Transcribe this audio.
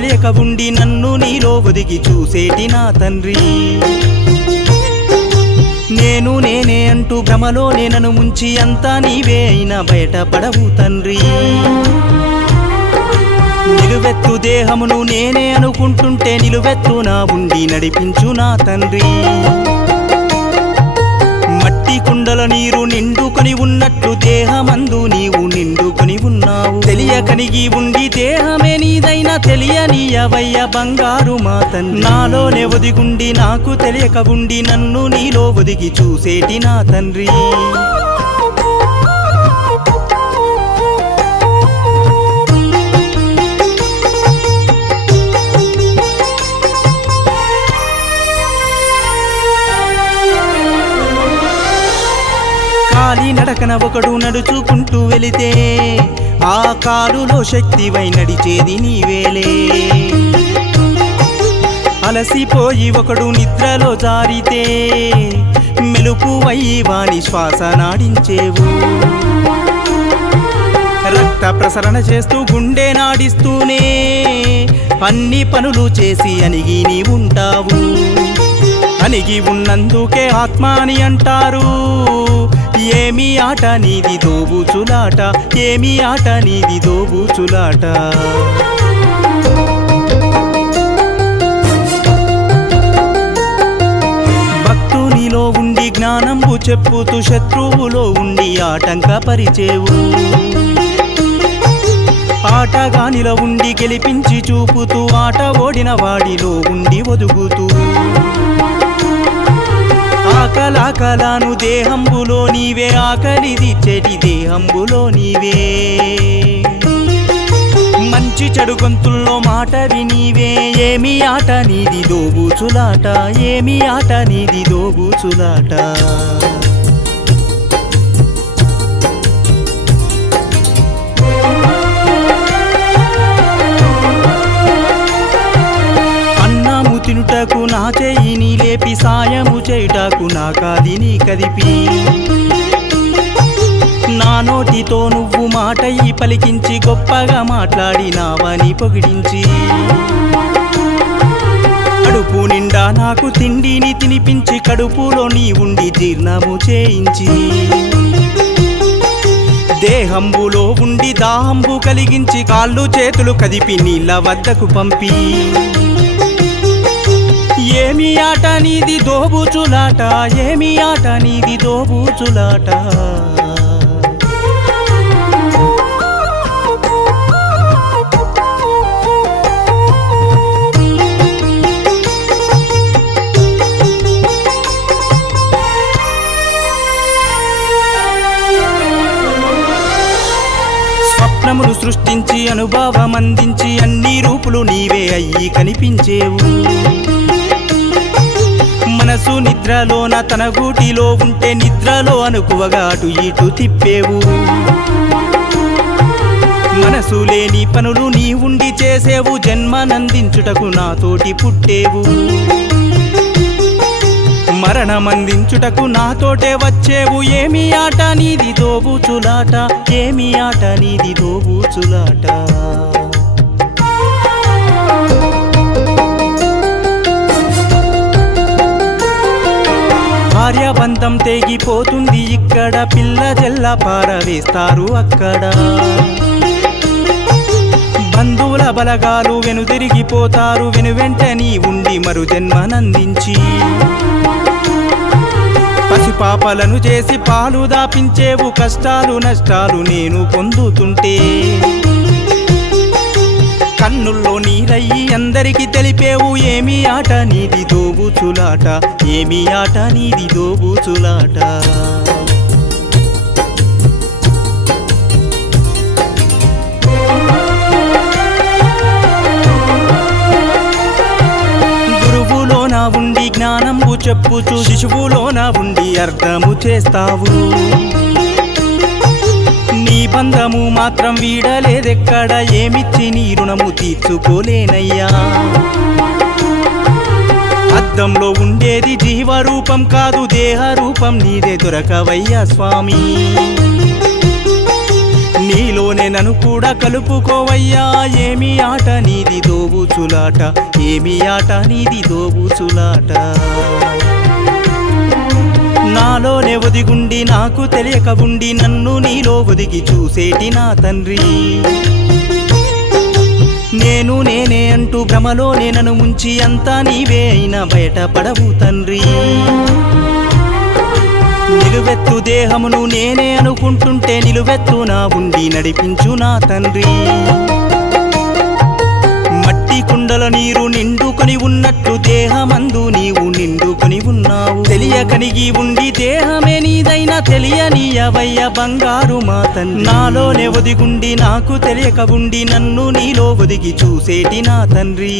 తెలియక ఉండి నన్ను నీలో ఒదిగి చూసేటి నా తండ్రి. నేను నేనే అంటూ భ్రమలో నేనను ముంచి అంతా నీవే అయినా బయటపడవు తండ్రి. నిలువెత్తు దేహమును నేనే అనుకుంటుంటే నిలువెత్తు నా ఉండి నడిపించు నా తండ్రి. మట్టి కుండల నీరు నిండుకొని ఉన్నట్లు దేహమందు నీవు నిండుకొని ఉన్నావు. తెలియకనిగి ఉండి దేహమే నీదైనా తెలియనీయవయ్య బంగారు మా తండ్రి. నాలోనే ఒదిగుండి నాకు తెలియక ఉండి నన్ను నీలో ఒదిగి చూసేటి నా తండ్రి. కాలి నడకన ఒకడు నడుచుకుంటూ వెళితే ఆ కాలులో శక్తివై నడిచేది నీవేలే. అలసిపోయి ఒకడు నిద్రలో జారితే మెలుకువై వాని శ్వాస నాడించేవు. రక్త ప్రసరణ చేస్తూ గుండె నాడిస్తూనే అన్ని పనులు చేసి అణిగి నీ ఉంటావు. అణిగి ఉన్నందుకే ఆత్మ అని అంటారు. ఏమి ఆట నీది దోబూచులాట, ఏమి ఆట నీది దోబూచులాట. భక్తునిలో ఉండి జ్ఞానంబు చెప్పుతూ శత్రువులో ఉండి ఆటంకపరిచేవు. ఆటగానిలో ఉండి గెలిపించి చూపుతూ ఆట ఓడిన వాడిలో ఉండి ఒదుగుతూ ఆకలాకలాను దేహంబులో నీవే, ఆకలిది చెడి దేహంబులో నీవే. మంచి చెడు గొంతుల్లో మాటవి నీవే. ఏమి ఆట నీది దోబూచులాట, ఏమి ఆట నీది దోబూచులాట. తినుటకు నా చేయిని లేపి సాయము చేయుటకు నా కాలిని కదిపి నా నోటితో నువ్వు మాటయి పలికించి గొప్పగా మాట్లాడినావని పొగిడించి కడుపు నిండా నాకు తిండిని తినిపించి కడుపులో నీ ఉండి జీర్ణము చేయించి దేహంబులో ఉండి దాహంబు కలిగించి కాళ్ళు చేతులు కదిపి నీళ్ళ వద్దకు పంపి ఏమి ఆట నీది దోబూచులాట, ఏమి ఆట నీది దోబూచులాట. స్వప్నమును సృష్టించి అనుభవం అందించి అన్ని రూపులు నీవే అయ్యి కనిపించేవు. మనసు నిద్రలోన తన గూటిలో ఉంటే నిద్రలో అనుకువగా అటు ఇటు తిప్పేవు. మనసు లేని పనులు నీ ఉండి చేసేవు. జన్మనందించుటకు నాతోటి పుట్టేవు. మరణమందించుటకు నాతోటే వచ్చేవు. ఏమి ఆట నీది దోబూచులాట, ఏమి ఆట నీది దోబూచులాట. భార్యాబంధం తెగిపోతుంది ఇక్కడ, పిల్ల జల్ల పారవేస్తారు అక్కడ. బంధువుల బలగాలు వెనుదిరిగిపోతారు వెనువెంటని ఉండి మరు జన్మనందించి. పసిపాపలను చేసి పాలు దాపించేవు. కష్టాలు నష్టాలు నేను పొందుతుంటే కన్నుల్లో నీరయ్యి అందరికి తెలిపేవు. ఏమి ఆట నీది దోబూచులాట, ఏమి ఆట నీది దోబూచులాట. గురువులోన ఉండి జ్ఞానంబు చెప్పుచు శిశువులోన ఉండి అర్థము చేస్తావు. నీ బంధము మాత్రం వీడలేదెక్కడ, ఏమిచ్చి నీ రుణము తీర్చుకోలేనయ్యా. అద్దంలో ఉండేది జీవరూపం కాదు, దేహ రూపం నీదే దొరకవయ్యా స్వామి. నీలోనే నన్ను కూడా కలుపుకోవయ్యా ఏమి ఆట నీది దోబూచులాట ఏమి ఆట నీది దోబూచులాట నాలోనే ఒదిగుండి నాకు తెలియక ఉండి నన్ను నీలో ఒదిగి చూసేటి నా తండ్రి నేను నేనే అంటూ భ్రమలోనే నన్ను ముంచి అంతా నీవే అయినా బయటపడవు తండ్రి నిలువెత్తు దేహమును నేనే అనుకుంటుంటే నిలువెత్తు నా ఉండి నడిపించు నా తండ్రి మట్టి కుండల నీరు నిండుకొని ఉన్నట్టు దేహమందు నీవు నిండుకొని ఉన్నావు తెలియకనిగి ఉండి దేహమే నీదైనా తెలియనీయవయ్య బంగారు మా తండ్రి నాలోనే ఒదిగుండి నాకు తెలియక ఉండి నన్ను నీలో ఒదిగి చూసేటి నా తండ్రి